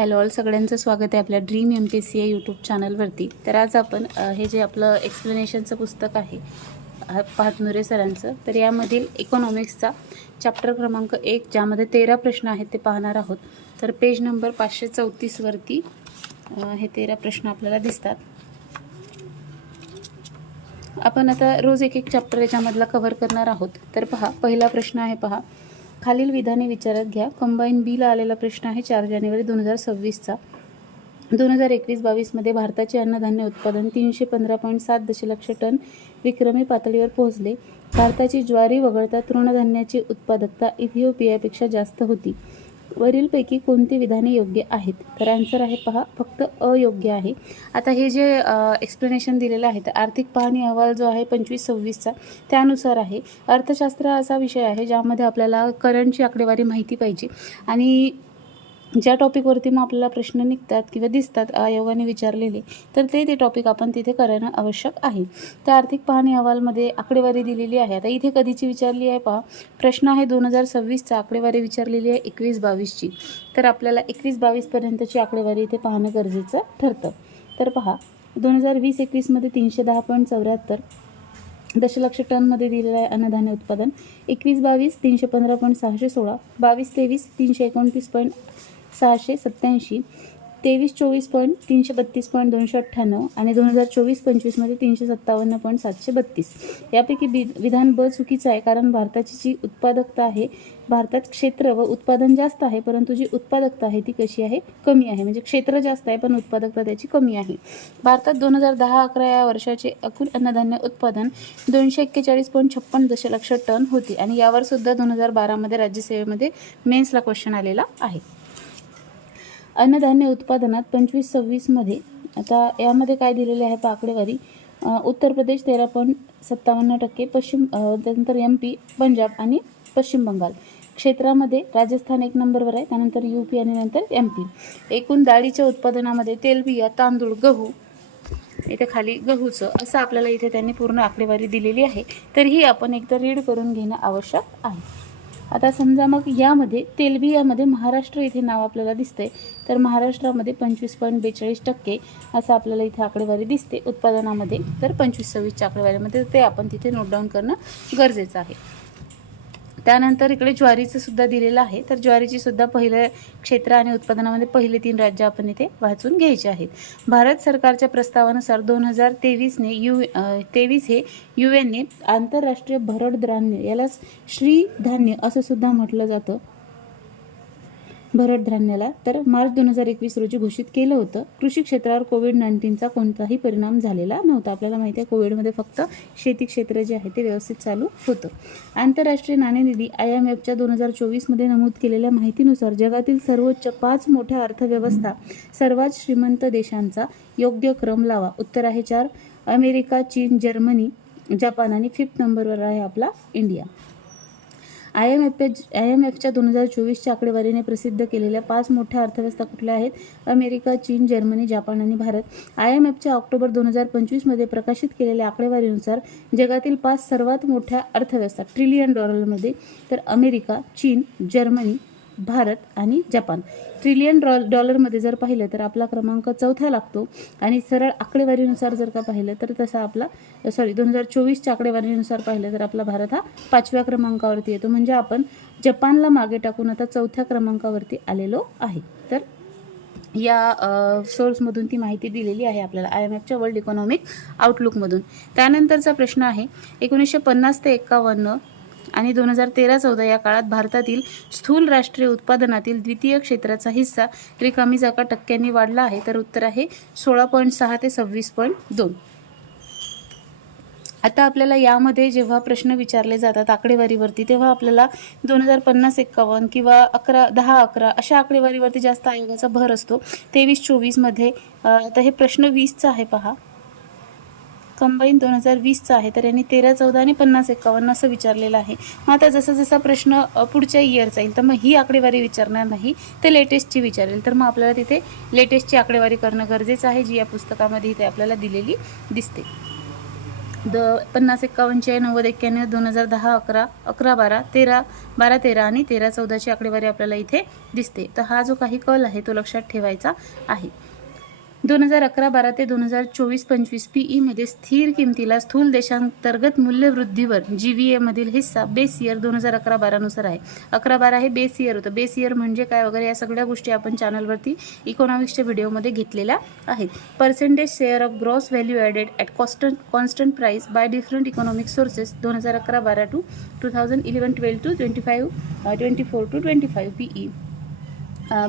Hello all, सगळ्यांचं स्वागत आहे आपल्या ड्रीम MPSC या यूट्यूब चॅनलवरती. तर आज आपण हे जे आपलं एक्सप्लेनेशनचं पुस्तक आहे पाहतनुरे सरांचं, तर यामधील इकॉनॉमिक्सचा चॅप्टर क्रमांक 1 ज्यामध्ये 13 प्रश्न आहेत ते पाहणार आहोत. तर पेज नंबर 534 वरती हे 13 प्रश्न आपल्याला दिसतात. आपण आता रोज एक चॅप्टर याच्यामधला कव्हर करणार आहोत. तर पहा, पहिला प्रश्न आहे, पहा, खालील विधाने विचारात घ्या. कंबाईन बीला आलेला प्रश्न आहे 4 जानेवारी 2026चा. 2021-22 मध्ये भारताचे अन्नधान्य उत्पादन 315.7 दशलक्ष टन विक्रमी पातळीवर पोहोचले. भारताची ज्वारी वगळता तृणधान्याची उत्पादकता इथिओपियापेक्षा जास्त होती. वरीलपैकी कोणती विधाने योग्य आहेत? तर आन्सर आहे, पहा, फक्त अयोग्य आहे. आता हे जे एक्सप्लेनेशन दिलेलं आहे तर आर्थिक पाहणी अहवाल जो आहे 25-26चा त्यानुसार आहे. अर्थशास्त्र असा विषय आहे ज्यामध्ये आपल्याला करंटची आकडेवारी माहिती पाहिजे आणि ज्या टॉपिकवरती मग आपल्याला प्रश्न निघतात किंवा दिसतात आयोगाने विचारलेले, तर ते टॉपिक आपण तिथे करणं आवश्यक आहे. तर आर्थिक पाहणी अहवालमध्ये आकडेवारी दिलेली आहे. आता इथे कधीची विचारली आहे, पहा, प्रश्न आहे 2026चा, आकडेवारी विचारलेली आहे 21-22ची. तर आपल्याला 21-22 पर्यंतची आकडेवारी इथे पाहणं गरजेचं ठरतं. तर पहा, 2020-21मध्ये 310.74 दशलक्ष टनमध्ये दिलेलं आहे अन्नधान्य उत्पादन. 21-22 315.616, 22-23 329.687, 23-24 332.298 आणि 2024-25मध्ये 357.732. यापैकी विधान ब चुकीचं आहे, कारण भारताची जी उत्पादकता आहे, भारतात क्षेत्र व उत्पादन जास्त आहे, परंतु जी उत्पादकता आहे ती कशी आहे? कमी आहे. म्हणजे क्षेत्र जास्त आहे पण उत्पादकता त्याची कमी आहे. भारतात 2010-11 या वर्षाचे एकूण अन्नधान्य उत्पादन 241.56 दशलक्ष टन होते आणि यावर सुद्धा 2012मध्ये राज्यसेवेमध्ये मेन्सला क्वेश्चन आलेला आहे. अन्नधान्य उत्पादनात 25-26मध्ये आता यामध्ये काय दिलेले आहे आकडेवारी? उत्तर प्रदेश 13.57%, त्यानंतर MP, पंजाब आणि पश्चिम बंगाल. क्षेत्रामध्ये राजस्थान 1 नंबरवर आहे, त्यानंतर UP आणि नंतर MP. एकूण डाळीच्या उत्पादनामध्ये तेलबिया, तांदूळ, गहू, इथे खाली गहूचं असं आपल्याला इथे त्यांनी पूर्ण आकडेवारी दिलेली आहे. तर ही आपण एकदा रीड करून घेणं आवश्यक आहे. आता समजा मग यामध्ये तेलबियामध्ये महाराष्ट्र इथे नाव आपल्याला दिसतंय, तर महाराष्ट्रामध्ये 25.42% असं आपल्याला इथे आकडेवारी दिसते उत्पादनामध्ये. तर 25-26च्या आकडेवारीमध्ये ते आपण तिथे नोट डाऊन करणं गरजेचं आहे. त्यानंतर इकडे ज्वारीचं सुद्धा दिलेलं आहे. तर ज्वारीची सुद्धा पहिलं क्षेत्र आणि उत्पादनामध्ये पहिले 3 राज्य आपण इथे वाचून घ्यायचे आहेत. भारत सरकारच्या प्रस्तावानुसार 2023 हे UN आंतरराष्ट्रीय भरड धान्य, यालाच श्री धान्य असं सुद्धा म्हटलं जातं, भरड धान्याला, तर मार्च 2021 रोजी घोषित केलं होतं. कृषी क्षेत्रावर कोविड-19चा कोणताही परिणाम झालेला नव्हता. आपल्याला माहिती आहे कोविडमध्ये फक्त शेती क्षेत्र जे आहे ते व्यवस्थित चालू होतं. आंतरराष्ट्रीय नाणेनिधी IMFच्या 2024मध्ये नमूद केलेल्या माहितीनुसार जगातील सर्वोच्च 5 मोठ्या अर्थव्यवस्था, सर्वात श्रीमंत देशांचा योग्य क्रम लावा. उत्तर आहे 4, अमेरिका, चीन, जर्मनी, जपान आणि 5th नंबरवर आहे आपला इंडिया. IMFच्या 2024च्या आकडेवारीने प्रसिद्ध केलेल्या 5 मोठ्या अर्थव्यवस्था कुठल्या आहेत? अमेरिका, चीन, जर्मनी, जपान आणि भारत. IMFच्या ऑक्टोबर 2025मध्ये प्रकाशित केलेल्या आकडेवारीनुसार जगातील 5 सर्वात मोठ्या अर्थव्यवस्था $1 ट्रिलियन, तर अमेरिका, चीन, जर्मनी, भारत आणि जपान. $1 ट्रिलियन जर पाहिलं तर आपला क्रमांक 4था लागतो आणि सरळ आकडेवारीनुसार जर का पाहिलं तर तसा आपला 2024च्या आकडेवारीनुसार पाहिलं तर आपला भारत हा 5व्या क्रमांकावरती येतो. म्हणजे आपण जपानला मागे टाकून आता 4थ्या क्रमांकावरती आलेलो आहे. तर या सोर्समधून ती माहिती दिलेली आहे आपल्याला IMFच्या वर्ल्ड इकॉनॉमिक आउटलुकमधून. त्यानंतरचा प्रश्न आहे 1950 ते 51 आणि 2013-14 या काळात भारतातील स्थूल राष्ट्रीय उत्पादनातील द्वितीय क्षेत्राचा हिस्सा रिकामी जागा टक्क्यांनी वाढला आहे. तर उत्तर आहे 16.6 ते 26.2. आता आपल्याला यामध्ये जेव्हा प्रश्न विचारले जातात आकडेवारीवरती, तेव्हा आपल्याला 2050-51 किंवा 10-11 अशा आकडेवारीवरती जास्त आयोगाचा भर असतो. 23-24मध्ये आता हे प्रश्न 20चा आहे, पहा, कंबाईन 2020चा आहे. तर यांनी 13-14 आणि 50-51 असं विचारलेलं आहे. मग आता जसा जसा प्रश्न पुढच्या इयरचा येईल तर मग ही आकडेवारी विचारणार नाही, ते लेटेस्टची विचारेल. तर मग आपल्याला तिथे लेटेस्टची आकडेवारी करणं गरजेचं आहे, जी या पुस्तकामध्ये इथे आपल्याला दिलेली दिसते. 50-51 आहे, 90-91, 2010, 11-12, 12-13 आणि 13-14ची आकडेवारी आपल्याला इथे दिसते. तर हा जो काही कल आहे तो लक्षात ठेवायचा आहे. 2011-12 ते 2024-25 PE स्थिर किमतीला स्थूल देशांतर्गत मूल्यवृद्धीवर GVA मधील हिस्सा बेस इयर 2011-12 नुसार आहे. 11-12 हे बेस इयर होतं. बेस इयर म्हणजे काय वगैरे या सगळ्या गोष्टी आपण चॅनलवरती इकॉनॉमिक्सच्या व्हिडिओमध्ये घेतलेल्या आहेत. Percentage share of gross value added at constant price by different economic sources 2011-12 to 2011-12 to 24-25 PE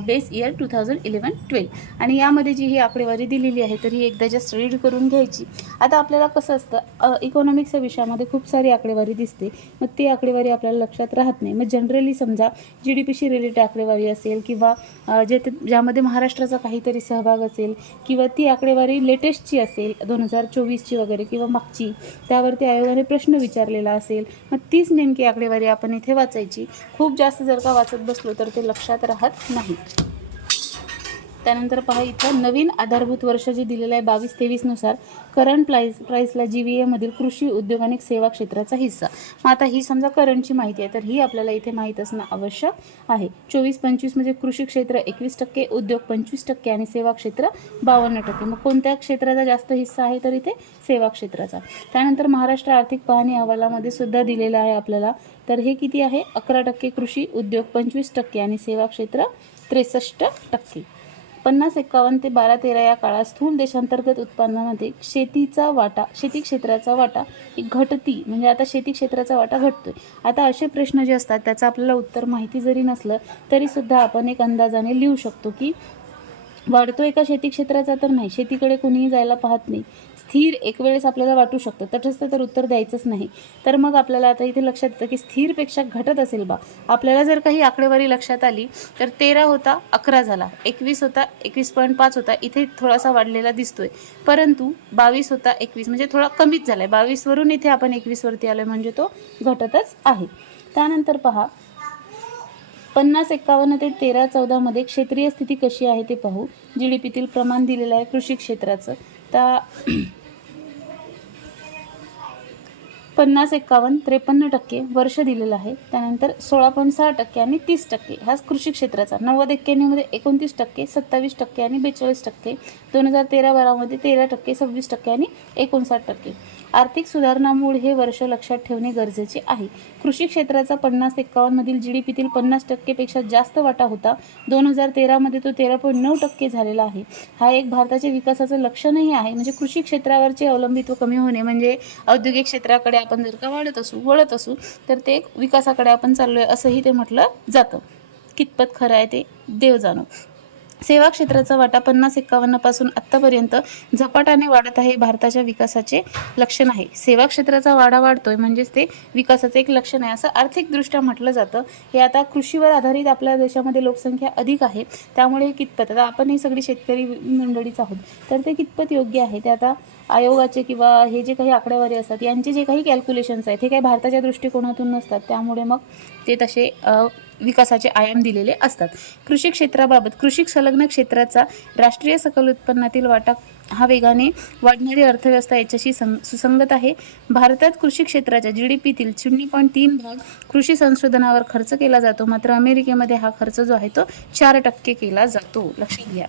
base year 2011-12 आणि यामध्ये जी ही आकडेवारी दिलेली आहे तर ही एकदा जस्ट रीड करून घ्यायची. आता आपल्याला कसं असतं इकॉनॉमिक्सच्या विषयामध्ये खूप सारी आकडेवारी दिसते, मग ती आकडेवारी आपल्याला लक्षात राहत नाही. मग जनरली समजा GDPशी रिलेटेड आकडेवारी असेल किंवा ज्यामध्ये महाराष्ट्राचा काहीतरी सहभाग असेल किंवा ती आकडेवारी लेटेस्टची असेल 2024ची वगैरे किंवा मागची, त्यावरती आयोगाने प्रश्न विचारलेला असेल, मग तीच नेमकी आकडेवारी आपण इथे वाचायची. खूप जास्त जर का वाचत बसलो तर ते लक्षात राहत नाही. त्यानंतर पहा इथं नवीन आधारभूत वर्ष जे दिलेलं आहे 22-23 नुसार करंट प्राईसला GVA मधील कृषी उद्योग आणि सेवा क्षेत्राचा हिस्सा. मग आता ही समजा करंटची माहिती आहे तर ही आपल्याला इथे माहीत असणं आवश्यक आहे. 24-25 म्हणजे कृषी क्षेत्र 21%, उद्योग 25% आणि सेवा क्षेत्र 52%. मग कोणत्या क्षेत्राचा जास्त हिस्सा आहे तर इथे सेवा क्षेत्राचा. त्यानंतर महाराष्ट्र आर्थिक पाहणी अहवालामध्ये सुद्धा दिलेलं आहे आपल्याला, तर हे किती आहे 11%, कृषी उद्योग 25% आणि सेवा क्षेत्र 63%. 50-51 ते 12-13 या काळात स्थूल देशांतर्गत उत्पन्नामध्ये शेती क्षेत्राचा वाटा ही घटती, म्हणजे आता शेती क्षेत्राचा वाटा घटतोय. आता असे प्रश्न जे असतात त्याचं आपल्याला उत्तर माहिती जरी नसलं तरी सुद्धा आपण एक अंदाजाने लिहू शकतो की वाढतोय का शेती क्षेत्राचा, तर नाही, शेतीकडे कोणीही जायला पाहत नाही. स्थिर एक वेळेस आपल्याला वाटू शकतो, तटस्थ तर उत्तर द्यायचंच नाही. तर मग आपल्याला आता इथे लक्षात येतं की स्थिरपेक्षा घटत असेल बा. आपल्याला जर काही आकडेवारी लक्षात आली तर 13 होता 11 झाला, 21 होता 21.5 होता, इथे थोडासा वाढलेला दिसतोय, परंतु 22 होता 21 म्हणजे थोडा कमीच झालाय. 22 वरून इथे आपण 21 वरती आलोय म्हणजे तो घटतच आहे. त्यानंतर पहा 50-51 ते 13-14 मध्ये क्षेत्रीय स्थिती कशी आहे ते पाहू. GDPतील प्रमाण दिलेलं आहे कृषी क्षेत्राचं. तर 50-51 53% वर्ष दिलेलं आहे. त्यानंतर 16.6% आणि 30% हा कृषी क्षेत्राचा. 90-91 मध्ये 29%, 27% आणि 42%. 2013-12 मध्ये 13%, 26% आणि 59%. आर्थिक सुधारणामुळे हे वर्ष लक्षात ठेवणे गरजेचे आहे. कृषी क्षेत्राचा 50-51 मधील GDPतील 50% पेक्षा जास्त वाटा होता. 2013 मध्ये तो 13.9% झालेला आहे. हा एक भारताच्या विकासाचं लक्षणही आहे. म्हणजे कृषी क्षेत्रावरचे अवलंबित्व कमी होणे म्हणजे औद्योगिक क्षेत्राकडे आपण जर का वळत असू तर ते एक विकासाकडे आपण चाललोय असंही ते म्हटलं जातं. कितपत खरं आहे ते देव जाणो. सेवा क्षेत्राचा वाटा 50-51 पासून आत्तापर्यंत झपाट्याने वाढत आहे. भारताच्या विकासाचे लक्षण आहे. सेवा क्षेत्राचा वाढा वाढतोय म्हणजेच ते विकासाचे एक लक्षण आहे असं आर्थिकदृष्ट्या म्हटलं जातं. हे आता कृषीवर आधारित आपल्या देशामध्ये लोकसंख्या अधिक आहे त्यामुळे हे कितपत, आता आपण ही सगळी शेतकरी मंडळीच आहोत तर ते कितपत योग्य आहे ते आता आयोगाचे किंवा हे जे काही आकडेवारी असतात यांचे जे काही कॅल्क्युलेशन्स आहेत हे काही भारताच्या दृष्टिकोनातून नसतात, त्यामुळे मग ते तसे विकासाचे आयाम दिलेले असतात. कृषी क्षेत्राबाबत कृषी संलग्न क्षेत्राचा राष्ट्रीय सकल उत्पन्नातील वाटा हा वेगाने वाढणारी अर्थव्यवस्था याच्याशी सुसंगत आहे. भारतात कृषी क्षेत्राच्या GDPतील 0.3 भाग कृषी संशोधनावर खर्च केला जातो, मात्र अमेरिकेमध्ये हा खर्च जो आहे तो 4% केला जातो. लक्षात घ्या,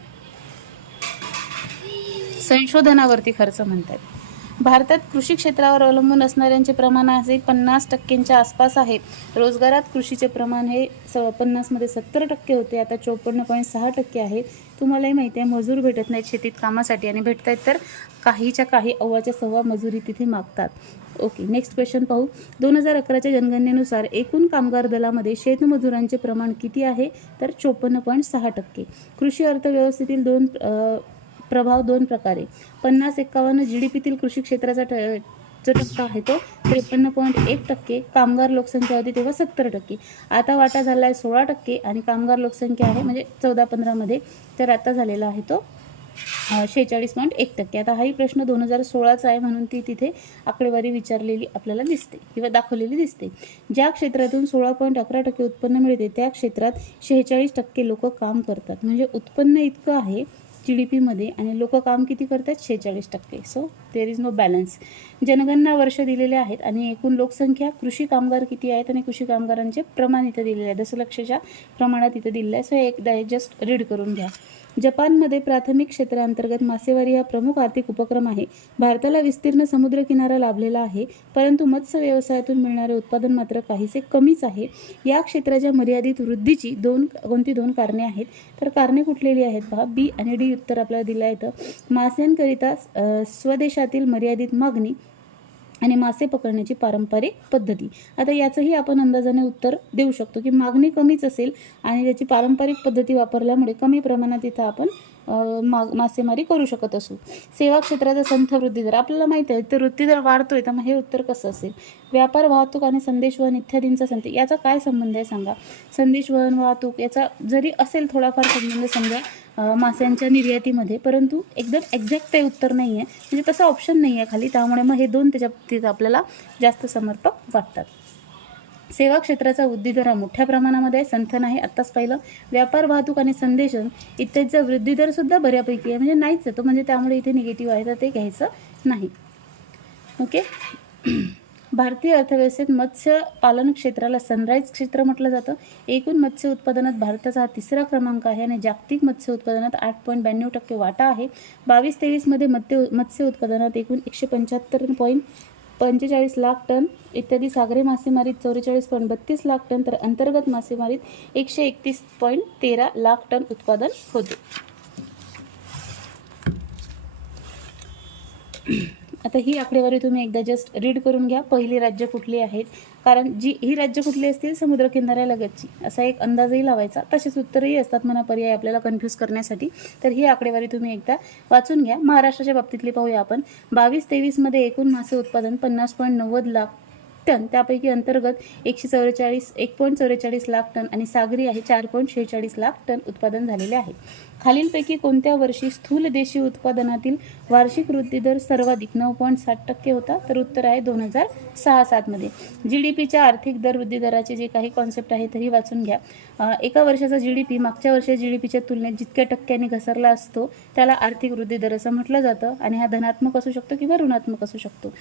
संशोधनावरती खर्च म्हणतात. भारतात कृषी क्षेत्रावर अवलंबून असणाऱ्यांचे प्रमाण असे 50% आसपास आहेत. रोजगारात कृषीचे प्रमाण हे 50 मध्ये 70% होते, आता 54.6% आहे. तुम्हालाही माहिती आहे मजूर भेटत नाहीत शेतीत कामासाठी आणि भेटत आहेत तर काहीच्या काही अव्वाच्या सव्वा मजुरी तिथे मागतात. ओके, नेक्स्ट क्वेश्चन पाहू. 2011च्या जनगणनेनुसार एकूण कामगार दलामध्ये शेतमजुरांचे प्रमाण किती आहे तर 54.6%. कृषी अर्थव्यवस्थेतील प्रभाव दोन प्रकारे. 50-51 GDPतील कृषी क्षेत्राचा टक्का आहे तो 53.1%. कामगार लोकसंख्या होती तेव्हा 70%. आता वाटा झाला आहे 16% आणि कामगार लोकसंख्या आहे म्हणजे 14-15 मध्ये तर आता झालेला आहे तो 46.1%. आता हाही प्रश्न 2016चा आहे म्हणून ती तिथे आकडेवारी विचारलेली आपल्याला दिसते किंवा दाखवलेली दिसते. ज्या क्षेत्रातून 16.11% उत्पन्न मिळते त्या क्षेत्रात 46% लोक काम करतात. म्हणजे उत्पन्न इतकं आहे GDPमध्ये आणि लोक काम किती करतात 46%. So there is no balance. जनगणना वर्ष दिलेले आहेत आणि एकूण लोकसंख्या, कृषी कामगार किती आहेत आणि कृषी कामगारांचे प्रमाण इथं दिलेले आहे, दशलक्षच्या प्रमाणात इथं दिलेलं आहे. सो एकदा जस्ट रीड करून घ्या. जपानमध्ये प्राथमिक क्षेत्रांतर्गत मासेमारी हा प्रमुख आर्थिक उपक्रम आहे. भारताला विस्तीर्ण समुद्रकिनारा लाभलेला आहे, परंतु मत्स्य व्यवसायातून मिळणारे उत्पादन मात्र काहीसे कमीच आहे. या क्षेत्राच्या मर्यादित वृद्धीची कोणती दोन कारणे आहेत? तर कारणे कुठलेली आहेत पहा. बी आणि डी उत्तर आपल्याला दिलं आहे. मास्यांकरिता स्वदेशातील मर्यादित मागणी आणि मासे पकडण्याची पारंपरिक पद्धती. आता याचंही आपण अंदाजाने उत्तर देऊ शकतो की मागणी कमीच असेल आणि त्याची पारंपरिक पद्धती वापरल्यामुळे कमी प्रमाणात इथं आपण मासेमारी करू शकत असू. सेवा क्षेत्राचा संथ वृद्धी दर आपल्याला माहिती आहे, तर वृद्धी दर वाढतोय, तर मग हे उत्तर कसं असेल? व्यापार, वाहतूक आणि संदेशवहन इत्यादींचा संत, याचा काय संबंध आहे सांगा? संदेशवहन, वाहतूक याचा जरी असेल थोडाफार संबंध समजा मास्यांच्या निर्यातीमध्ये, परंतु एकदम एक्झॅक्ट ते उत्तर नाही आहे, म्हणजे तसा ऑप्शन नाही आहे खाली, त्यामुळे मग हे दोन त्याच्या बाबतीत आपल्याला जास्त समर्पक वाटतात. सेवा क्षेत्राचा वृद्धी दर हा मोठ्या प्रमाणामध्ये संथ नाही, आत्ताच पाहिलं. व्यापार, वाहतूक आणि संदेशन इत्यादीचा वृद्धी दर सुद्धा बऱ्यापैकी आहे, म्हणजे नाहीच आहे तो, म्हणजे त्यामुळे इथे निगेटिव्ह आहे, तर ते घ्यायचं नाही. ओके. भारतीय अर्थव्यवस्थेत मत्स्य पालन क्षेत्राला सनराईज क्षेत्र म्हटलं जातं. एकूण मत्स्य उत्पादनात भारताचा हा 3रा क्रमांक आहे आणि जागतिक मत्स्य उत्पादनात 8.92% वाटा आहे. 22-23 मध्ये मत्स्य उत्पादनात एकूण 175.45 लाख टन इत्यादी, सागरी मासेमारीत 44.32 लाख टन, तर अंतर्गत मासेमारीत 131.13 लाख टन उत्पादन होते. आता ही आकडेवारी तुम्ही एकदा जस्ट रीड करून घ्या. पहिली राज्य कुठली आहेत, कारण ही राज्य कुठली असतील समुद्रकिनाऱ्यालगतची, असा एक अंदाजही लावायचा. तसेच उत्तरही असतात म्हणा पर्याय आपल्याला कन्फ्यूज करण्यासाठी. तर ही आकडेवारी तुम्ही एकदा वाचून घ्या. महाराष्ट्राच्या बाबतीतली पाहूया आपण. 22-23 मध्ये एकूण मासे उत्पादन 50.90 लाख टन, त्यापैकी अंतर्गत 1.44 लाख टन आणि सागरी आहे 4.46 लाख टन उत्पादन झालेले आहे. खालीलपैकी कोणत्या वर्षी स्थूल देशी उत्पादनातील वार्षिक वृद्धी दर सर्वाधिक 9.60% होता? तर उत्तर आहे 2006-07 मध्ये. GDPच्या आर्थिक दर वृद्धी दराचे जे काही कॉन्सेप्ट आहे तरी वाचून घ्या. एका वर्षाचा GDP मागच्या वर्षाच्या GDPच्या तुलनेत जितक्या टक्क्यांनी घसरला असतो त्याला आर्थिक वृद्धी दर असं म्हटलं जातं, आणि हा धनात्मक असू शकतो किंवा ऋणात्मक असू शकतो.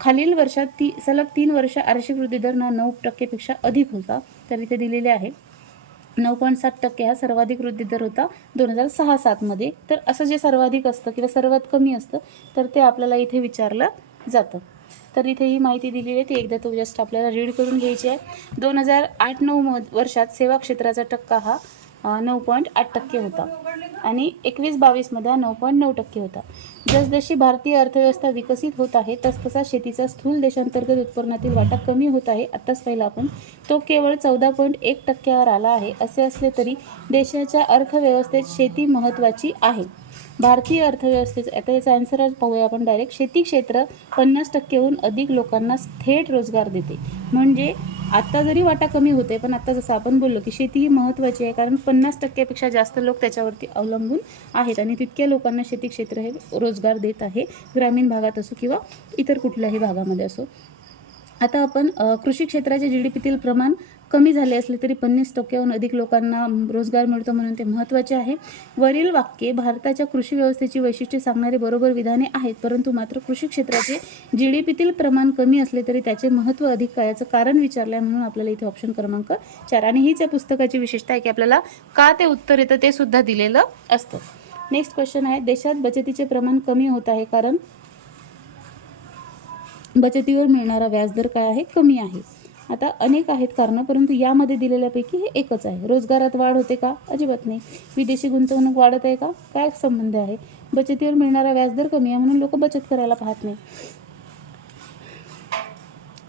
खालील वर्षात सलग 3 वर्ष आर्थिक वृद्धी दर 9% पेक्षा अधिक होता, तर इथे दिलेले आहे 9.7% हा सर्वाधिक वृद्धी दर होता 2006-07 मध्ये. तर असं जे सर्वाधिक असतं किंवा सर्वात कमी असतं तर ते आपल्याला इथे विचारलं जातं. तर इथे ही माहिती दिलेली आहे, ती एकदा तो जस्ट आपल्याला रीड करून घ्यायची आहे. 2008-09 वर्षात सेवा क्षेत्राचा टक्का हा 9.8% होता आणि 21-22 मध्ये 9.9% होता. जसजशी भारतीय अर्थव्यवस्था विकसित होत आहे तसतसा शेतीचा स्थूल देशांतर्गत उत्पन्नातील वाटा कमी होत आहे. आत्ताच पाहिला आपण, तो केवळ 14.1%वर आला आहे. असे असले तरी देशाच्या अर्थव्यवस्थेत शेती महत्त्वाची आहे. भारतीय अर्थव्यवस्थेचं आता याचा आन्सर पाहूया आपण डायरेक्ट. शेती क्षेत्र 50%हून अधिक लोकांना थेट रोजगार देते. म्हणजे आता जरी वाटा कमी होते, पण आता जसं आपण बोललो की शेती ही महत्त्वाची आहे, कारण 50%पेक्षा जास्त लोक त्याच्यावरती अवलंबून आहेत आणि तितक्या लोकांना शेती क्षेत्र हे रोजगार देत आहे, ग्रामीण भागात असो किंवा इतर कुठल्याही भागामध्ये असो. आता आपण कृषी क्षेत्राचे GDPतील प्रमाण कमी झाले असले तरी 50%हून अधिक लोकांना रोजगार मिळतो, म्हणून ते महत्त्वाचे आहे. वरील वाक्ये भारताच्या कृषी व्यवस्थेची वैशिष्ट्ये सांगणारे बरोबर विधाने आहेत, परंतु मात्र कृषी क्षेत्राचे GDPतील प्रमाण कमी असले तरी त्याचे महत्त्व अधिक काय, याचं कारण विचारलं आहे, म्हणून आपल्याला इथे ऑप्शन क्रमांक 4. आणि हीच या पुस्तकाची विशेषता आहे की आपल्याला का ते उत्तर येतं ते सुद्धा दिलेलं असतं. नेक्स्ट क्वेश्चन आहे, देशात बचतीचे प्रमाण कमी होत आहे कारण बचतीवर मिळणारा व्याजदर काय आहे, कमी आहे. आता अनेक आहेत कारणं, परंतु यामध्ये दिलेल्यापैकी हे एकच आहे. रोजगारात वाढ होते का? अजिबात नाही. विदेशी गुंतवणूक वाढत आहे का? काय संबंध आहे? बचतीवर मिळणारा व्याजदर कमी आहे म्हणून लोक बचत करायला पाहत नाही.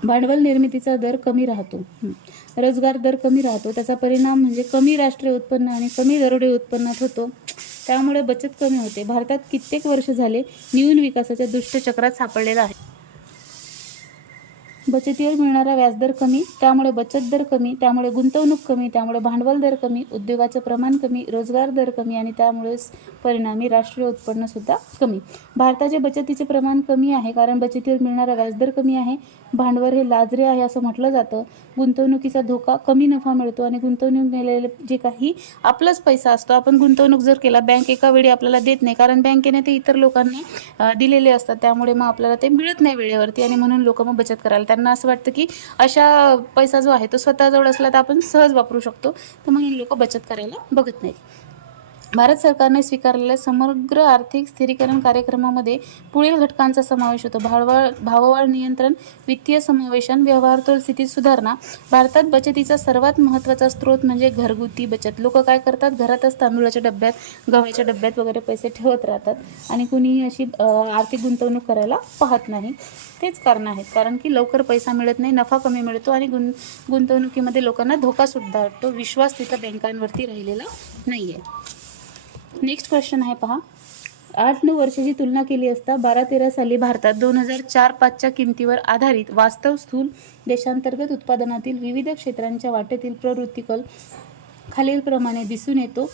भांडवल निर्मितीचा दर कमी राहतो, रोजगार दर कमी राहतो, त्याचा परिणाम म्हणजे कमी राष्ट्रीय उत्पन्न आणि कमी दरोडे उत्पन्नात होतो, त्यामुळे बचत कमी होते. भारतात कित्येक वर्ष झाले न्यून विकासाच्या दुष्टचक्रात सापडलेला आहे. बचतीवर मिळणारा व्याजदर कमी, त्यामुळे बचत दर कमी, त्यामुळे गुंतवणूक कमी, त्यामुळे भांडवल दर कमी, उद्योगाचं प्रमाण कमी, रोजगार दर कमी आणि त्यामुळेच परिणामी राष्ट्रीय उत्पन्नसुद्धा कमी. भारताचे बचतीचे प्रमाण कमी आहे कारण बचतीवर मिळणारा व्याजदर कमी आहे. भांडवल हे लाजरे आहे असं म्हटलं जातं. गुंतवणुकीचा धोका, कमी नफा मिळतो आणि गुंतवणूक केलेले जे काही आपलाच पैसा असतो, आपण गुंतवणूक जर केला, बँक एका वेळी आपल्याला देत नाही कारण बँकेने ते इतर लोकांनी दिलेले असतात, त्यामुळे मग आपल्याला ते मिळत नाही वेळेवरती आणि म्हणून लोक मग बचत करायला त्यांना असं वाटतं की अशा पैसा जो आहे तो स्वतःजवळ असला तर आपण सहज वापरू शकतो, तर मग हे लोक बचत करायला बघत नाहीत. भारत सरकारने स्वीकारलेल्या समग्र आर्थिक स्थिरीकरण कार्यक्रमामध्ये पुढील घटकांचा समावेश होतो. भाववाढ नियंत्रण, वित्तीय समावेशन, व्यवहारतोल स्थितीत सुधारणा. भारतात बचतीचा सर्वात महत्त्वाचा स्रोत म्हणजे घरगुती बचत. लोक काय करतात, घरातच तांदूळाच्या डब्यात, गव्हाच्या डब्यात वगैरे पैसे ठेवत राहतात आणि कुणीही अशी आर्थिक गुंतवणूक करायला पाहत नाही. तेच कारण आहेत, कारण की लवकर पैसा मिळत नाही, नफा कमी मिळतो आणि गुंतवणुकीमध्ये लोकांना धोकासुद्धा वाटतो. विश्वास तिथं बँकांवरती राहिलेला नाही आहे. नेक्स्ट क्वेश्चन आहे पहा. 8-9 वर्षाची तुलना केली असता 12-13 साली भारतात 2004-5च्या किमतीवर आधारित वास्तव स्थूल देशांतर्गत उत्पादनातील विविध क्षेत्रांच्या वाट्यातील प्रवृत्ती कल खालीलप्रमाणे दिसून येतो.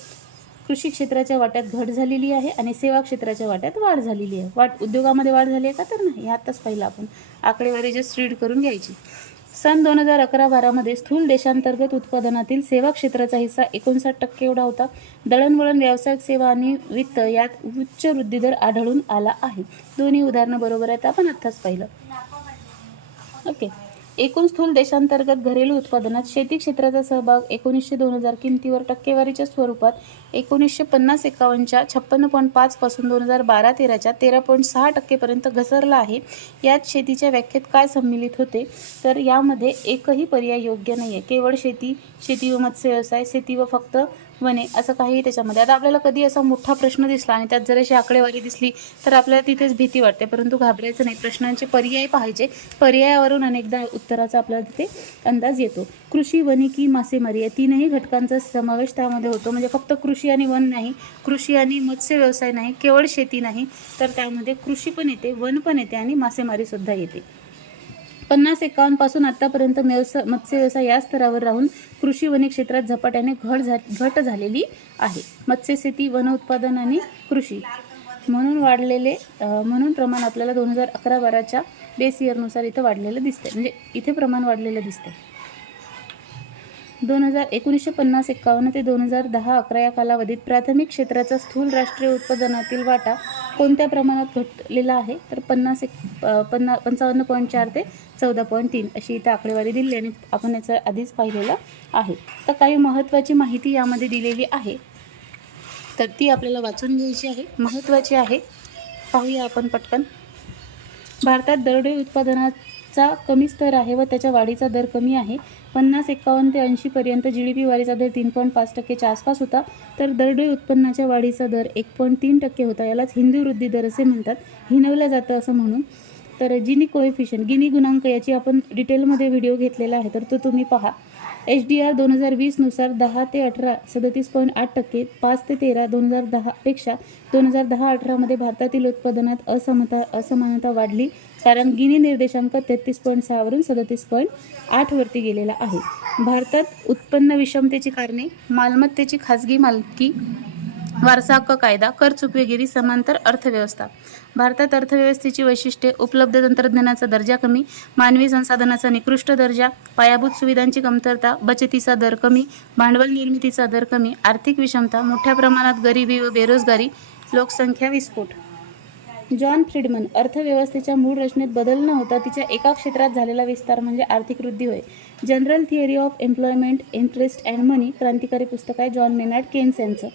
कृषी क्षेत्राच्या वाट्यात घट झालेली आहे आणि सेवा क्षेत्राच्या वाट्यात वाढ झालेली आहे. उद्योगामध्ये वाढ झाली आहे का, तर नाही. आताच पाहिलं आपण, आकडेवारी जस्ट रीड करून घ्यायची. सन 2011-12मध्ये स्थूल देशांतर्गत उत्पादनातील सेवा क्षेत्राचा हिस्सा 59% एवढा होता. दळणवळण, व्यावसायिक सेवा आणि वित्त यात उच्च वृद्धिदर आढळून आला आहे. दोन्ही उदाहरणं बरोबर आहेत, आपण आत्ताच पाहिलं. ओके. एकूण स्थूल देशांतर्गत घरेलू उत्पादनात शेती क्षेत्राचा सहभाग 1900-2000 किमतीवर टक्केवारीच्या स्वरूपात 1950-51च्या 56.5 पासून 2012-13च्या 13.6% पर्यंत घसरला आहे. यात शेतीच्या व्याख्येत काय सम्मिलित होते, तर यामध्ये एकही पर्याय योग्य नाही आहे. केवळ शेती, शेती व मत्स्य व्यवसाय, शेती व फक्त वने, असं काही त्याच्यामध्ये. आता आपल्याला कधी असा मोठा प्रश्न दिसला आणि त्यात जर अशी आकडेवारी दिसली तर आपल्याला तिथेच भीती वाटते, परंतु घाबरायचं नाही. प्रश्नांचे पर्याय पाहायचे, पर्यायावरून अनेकदा उत्तराचा आपल्याला तिथे अंदाज येतो. कृषी, वनिकी, मासेमारी या तीनही घटकांचा समावेश त्यामध्ये होतो. म्हणजे फक्त कृषी आणि वन नाही, कृषी आणि मत्स्य व्यवसाय नाही, केवळ शेती नाही, तर त्यामध्ये कृषी पण येते, वन पण येते आणि मासेमारीसुद्धा येते. 50-51 पासून आतापर्यंत मत्स्य व्यवसाय या स्तरावर राहून कृषी वनी क्षेत्रात झपाट्याने घट झालेली आहे. मत्स्य शेती, वन उत्पादन आणि कृषी म्हणून प्रमाण आपल्याला 2011-12च्या बेस इयरनुसार इथं वाढलेलं दिसतंय, म्हणजे इथे प्रमाण वाढलेलं दिसतंय. 1950-51 ते 2010-11 या कालावधीत प्राथमिक क्षेत्राचा स्थूल राष्ट्रीय उत्पादनातील वाटा कोणत्या प्रमाणात घटलेला आहे, तर 55.4 ते 14.3 अशी इथं आकडेवारी दिली आणि आपण याचं आधीच पाहिलेलं आहे. तर काही महत्त्वाची माहिती यामध्ये दिलेली आहे, तर ती आपल्याला वाचून घ्यायची आहे, महत्त्वाची आहे. पाहूया आपण पटकन. भारतात दरडोई उत्पादनाचा कमी स्तर आहे व त्याच्या वाढीचा दर कमी आहे. 50-51 ते 80 पर्यंत GDP वाढीचा दर 3.5%च्या आसपास होता, तर दरडोई उत्पन्नाच्या वाढीचा दर 1.3% होता. यालाच हिंदी वृद्धी दर असे म्हणतात, हिनवलं जातं असं म्हणून. तर जिनी कोएफिशियंट, गिनी गुणांक, याची आपण डिटेलमध्ये व्हिडिओ घेतलेला आहे, तर तो तुम्ही पहा. HDR 2020 नुसार 10 ते 18 37.8%, 5 ते 13 2010 पेक्षा 2010-18 मध्ये भारतातील उत्पादनात असमानता वाढली, कारण गिनी निर्देशांक 33.6 वरून 37.8 वरती गेलेला आहे. भारतात उत्पन्न विषमतेची कारणे: मालमत्तेची खाजगी मालकी, वारसा हक्क कायदा, कर चुकवेगिरी, समांतर अर्थव्यवस्था. भारतात अर्थव्यवस्थेची वैशिष्ट्ये: उपलब्ध तंत्रज्ञानाचा दर्जा कमी, मानवी संसाधनाचा निकृष्ट दर्जा, पायाभूत सुविधांची कमतरता, बचतीचा दर कमी, भांडवल निर्मितीचा दर कमी, आर्थिक विषमता, मोठ्या प्रमाणात गरिबी व बेरोजगारी, लोकसंख्या विस्फोट. जॉन फ्रीडमन, अर्थव्यवस्थेच्या मूळ रचनेत बदल न होता तिच्या एका क्षेत्रात झालेला विस्तार म्हणजे आर्थिक वृद्धी होय. General theory of employment, interest and money, क्रांतिकारी पुस्तक आहे, जॉन मेनार्ड केन्स यांचं.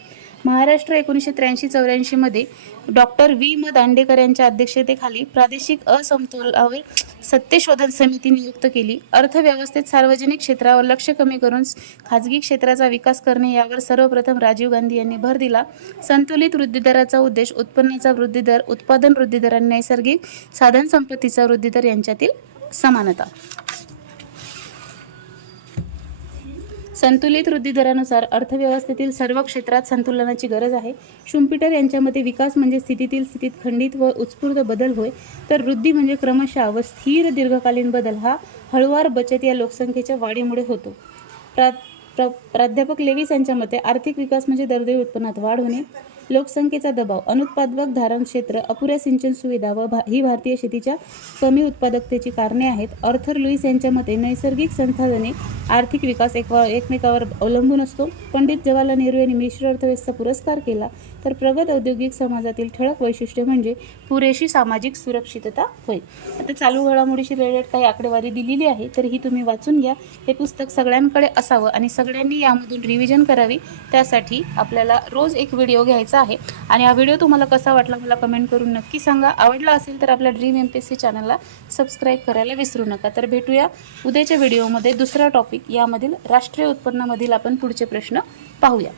महाराष्ट्र 1983-84 मध्ये डॉक्टर V. म. दांडेकर यांच्या अध्यक्षतेखाली प्रादेशिक असमतोलावर सत्यशोधन समिती नियुक्त केली. अर्थव्यवस्थेत सार्वजनिक क्षेत्रावर लक्ष कमी करून खाजगी क्षेत्राचा विकास करणे यावर सर्वप्रथम राजीव गांधी यांनी भर दिला. संतुलित वृद्धिदराचा उद्देश उत्पन्नाचा वृद्धिदर, उत्पादन वृद्धिदर आणि नैसर्गिक साधन संपत्तीचा वृद्धिदर यांच्यातील समानता. संतुलित वृद्धी दरानुसार अर्थव्यवस्थेतील सर्व क्षेत्रात संतुलनाची गरज आहे. शुम्पीटर यांच्या मते विकास म्हणजे स्थितीतील स्थितीत खंडित व उत्स्फूर्त बदल होय, तर वृद्धी म्हणजे क्रमशः व स्थिर दीर्घकालीन बदल हा हळूवार बचत या लोकसंख्येच्या वाढीमुळे होतो. प्राध्यापक लेविस यांच्या मते आर्थिक विकास म्हणजे दरडोई उत्पन्नात वाढ होणे, लोकसंख्येचा दबाव, अनुत्पादक धारण क्षेत्र, अपुऱ्या सिंचन सुविधा व ही भारतीय शेतीच्या कमी उत्पादकतेची कारणे आहेत. आर्थर लुईस यांच्या मते नैसर्गिक संसाधने आर्थिक विकास एकमेकावर अवलंबून असतो. पंडित जवाहरलाल नेहरू यांनी मिश्र अर्थव्यवस्था पुरस्कार केला, तर प्रगत औद्योगिक समाजातील ठळक वैशिष्ट्य म्हणजे पुरेशी सामाजिक सुरक्षितता होय. आता चालू घडामोडीशी रिलेटेड काही आकडेवारी दिलेली आहे, तर ही तुम्ही वाचून घ्या. हे पुस्तक सगळ्यांकडे असावं आणि सगळ्यांनी यामधून रिव्हिजन करावी. त्यासाठी आपल्याला रोज एक व्हिडिओ घ्यायचा आहे आणि हा व्हिडिओ तुम्हाला कसा वाटला मला कमेंट करून नक्की सांगा. आवडला असेल तर आपल्या ड्रीम MPSC चॅनलला सबस्क्राईब करायला विसरू नका. तर भेटूया उद्याच्या व्हिडिओमध्ये दुसरा टॉपिक, यामधील राष्ट्रीय उत्पन्नामधील आपण पुढचे प्रश्न पाहूया.